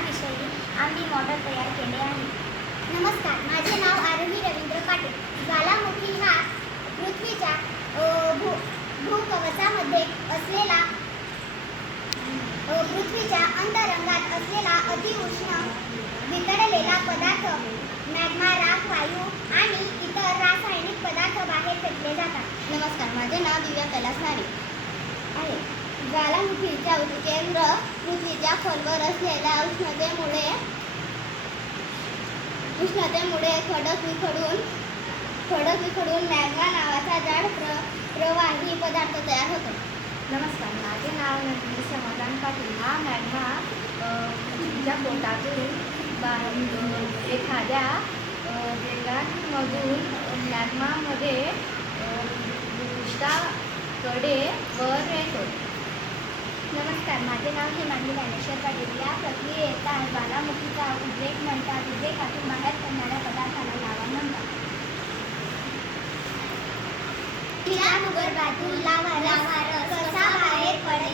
याविषयी आम्ही मॉडेल तयार केले आहे. नमस्कार, माझे नाव आरोही रवींद्र पाटील. ज्वालामुखी हा पृथ्वीच्या भूकवचामध्ये असलेला पृथ्वीच्या अंतरंगात असलेला अतिउष्ण वितळलेला पदार्थ. मॅग्मा, राख, वायू आणि इतर रासायनिक पदार्थ बाहेर फेकले जातात. नमस्कार, माझे नाव दिव्या कैलास नारे आहे. ज्वालामुखीच्या केंद्र पृथ्वीच्या खोलवर असलेल्या उष्णतेमुळे खडक विखडून मॅग्मा नावाचा जाड प्रवाही पदार्थ तयार होतो. नमस्कार, माझे नाव नंदिनी समाधान पाटील. हा मॅग्मा पृथ्वीच्या पोटातून एखाद्या वेगांमधून मॅग्मामध्ये पृष्ठाकडे वर येतो. नमस्कार, माझे नाव हिमांगी ज्ञानेश्वर पाटील. या प्रक्रियेला ज्वालामुखीचा उद्रेक म्हणतात. उद्रेकातून बाहेर पडणाऱ्या पदार्थाला लावा म्हणतात. भूगर्भातून लावा रस कसा बाहेर पडेल